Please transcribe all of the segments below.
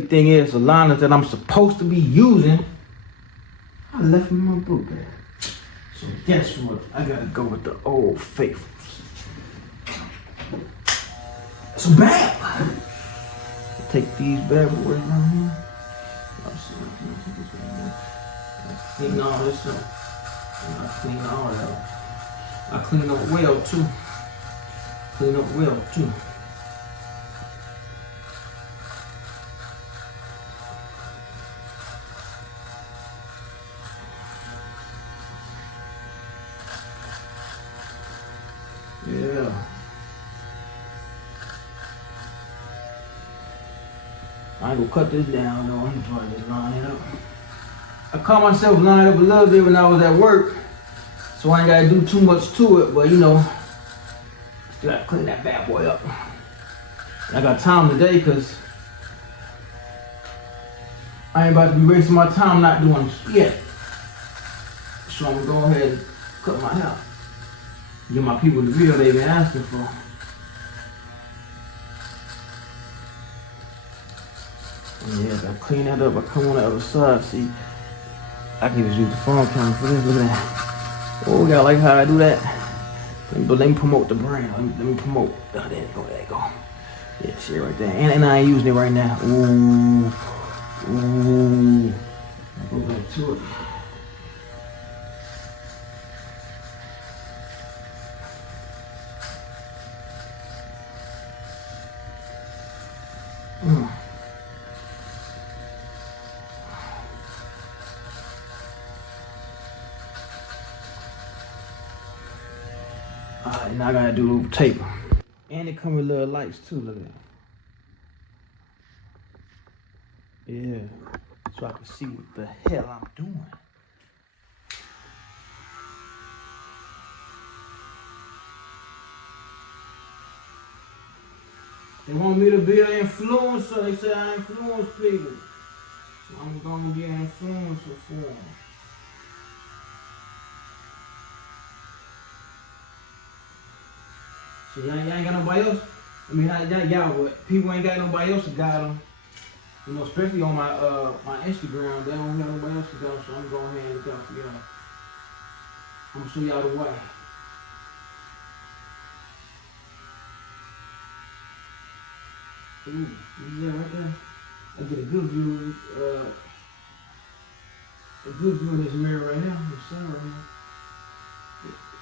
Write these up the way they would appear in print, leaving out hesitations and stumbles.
Thing is, the liners that I'm supposed to be using, I left in my book bag. So guess what? I gotta go with the Old Faithfuls. So bam! Take these bad boys right here. Let's see, I take this right here. I clean all this up. And I clean all that up. I clean up well too. Clean up well too. Yeah. I ain't gonna cut this down though. I'm trying to just line it up. I caught myself lining up a little bit when I was at work, so I ain't gotta do too much to it, but you know, still gotta clean that bad boy up. And I got time today because I ain't about to be wasting my time not doing shit. So I'm gonna go ahead and cut my hair. Give my people the video they've been asking for. And yeah, I clean that up. I come on the other side. See, I can just use the phone camera for this. Look at that. Oh, y'all like how I do that? But let me promote the brand. Let me promote. Oh, there you go. There you go. Yeah, shit right there. And I ain't using it right now. Ooh. Ooh. I'll go back to it. Alright, now I gotta do a little tape. And it come with little lights too, look at that. Yeah, so I can see what the hell I'm doing. They want me to be an influencer. They say I influence people. So I'm gonna be an influencer for them. So y'all ain't got nobody else? I mean, not y'all, but people ain't got nobody else to guide them. You know, especially on my my Instagram, they don't have nobody else to guide them, so I'm going ahead and go for y'all. I'm gonna show y'all the way. Ooh, you see that right there? I get a good view of this mirror right here, the sun right here.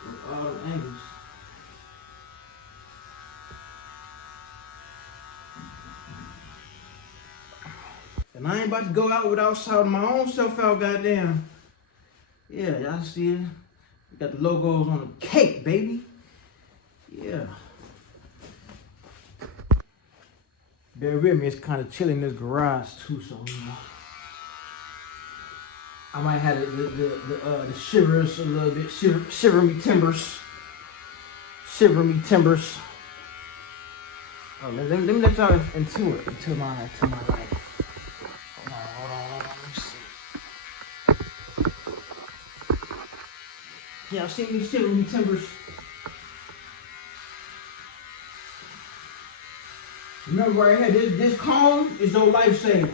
With all the angles. And I ain't about to go out without shouting my own self out, goddamn. Yeah, y'all see it? We got the logos on the cake, baby. Yeah. Bear with me, it's kind of chilly in this garage too, so you know. I might have the shivers a little bit, shiver me timbers. Shiver me timbers. Oh, let me let y'all into it, into my life. Hold on, let me see. Y'all see me shiver me timbers? Remember right here, this comb is your lifesaver.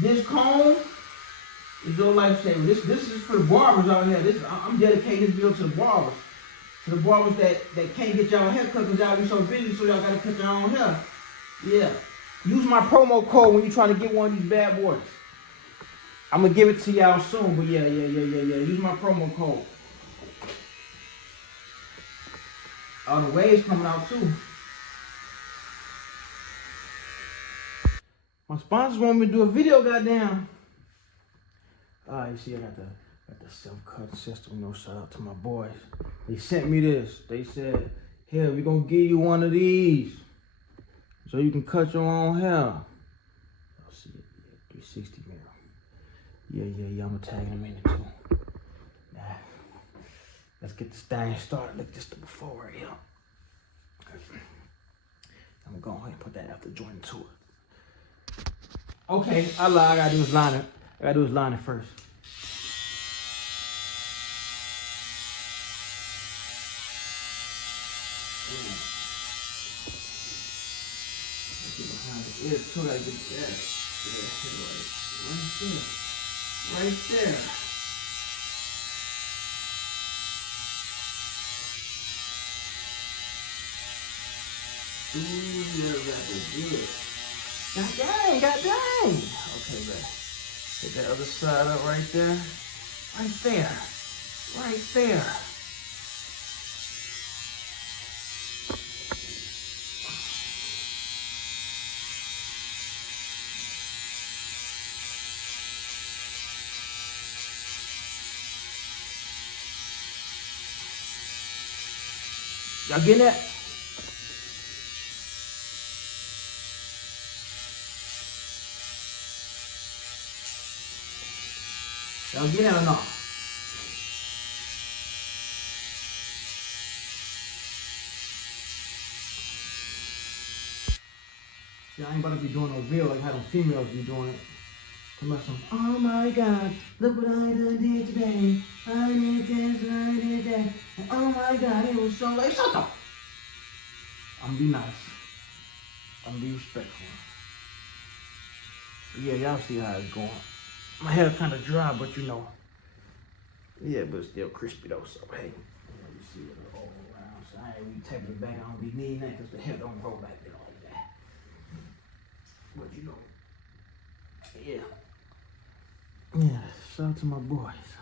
This comb is your lifesaver. This is for the barbers out here. I'm dedicating this video to the barbers. To the barbers that can't get y'all hair cut because y'all be so busy, so y'all gotta cut your own hair. Yeah. Use my promo code when you're trying to get one of these bad boys. I'm gonna give it to y'all soon, but yeah. Use my promo code. Oh, the waves coming out too. My sponsors want me to do a video, goddamn. You see, I got the self-cut system. You know, shout out to my boys. They sent me this. They said, "Here, we gonna give you one of these, so you can cut your own hair." Oh, see it, 360 mirror. Yeah. I'm gonna tag them in it too. Nah, let's get this thing started. Look, just the before right here. I'm gonna go ahead and put that after joint to it. Okay, I lied. I gotta do this liner first. Behind the ear too. I gotta get that. Yeah, right there. Right there. Ooh, that wrap is good. God dang, god dang. Okay, man. Get that other side up right there. Right there. Right there. Y'all getting that? Y'all getting that or not? See, I ain't about to be doing no video like how them females be doing it. Come on, some, oh my God, look what I done did today. I did this, I did that. And oh my God, it was so like, shut up. I'm gonna be nice. I'm gonna be respectful. Yeah, y'all see how it's going. My hair kind of dry, but you know. Yeah, but it's still crispy though, so hey. You see it all around, so I ain't really taking it back. I don't be needing that because the hair don't roll like that all that. But you know, yeah. Yeah, shout out to my boys.